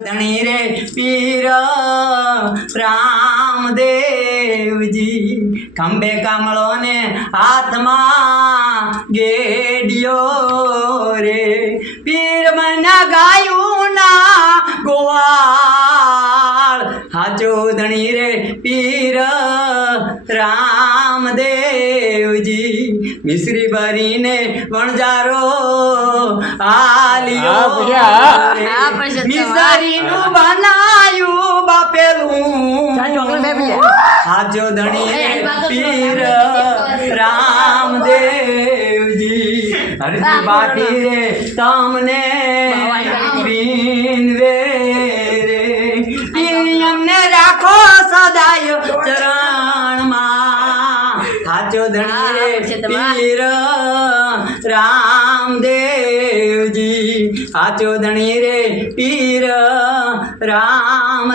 ધણી રે પીર રામદેવજી ખંભે કામળો ને હાથમાં ગેડિયો રે પીર મના ગાયું ના ગોવાળ હાચો ધણી રે પીર રામદેવજી મિશ્રી ભરીને વણજારો આલિયો મિસરીનું બનાયું બાપેલું હાજો ધણી પીર રામદેવજી હરજી બાટી રે તમને બીનવે રે અમને રાખો સદાય ચરણમાં હાજો ધણી રે પીર રામદેવજી હાચો ધણી રે પીર રામદેવ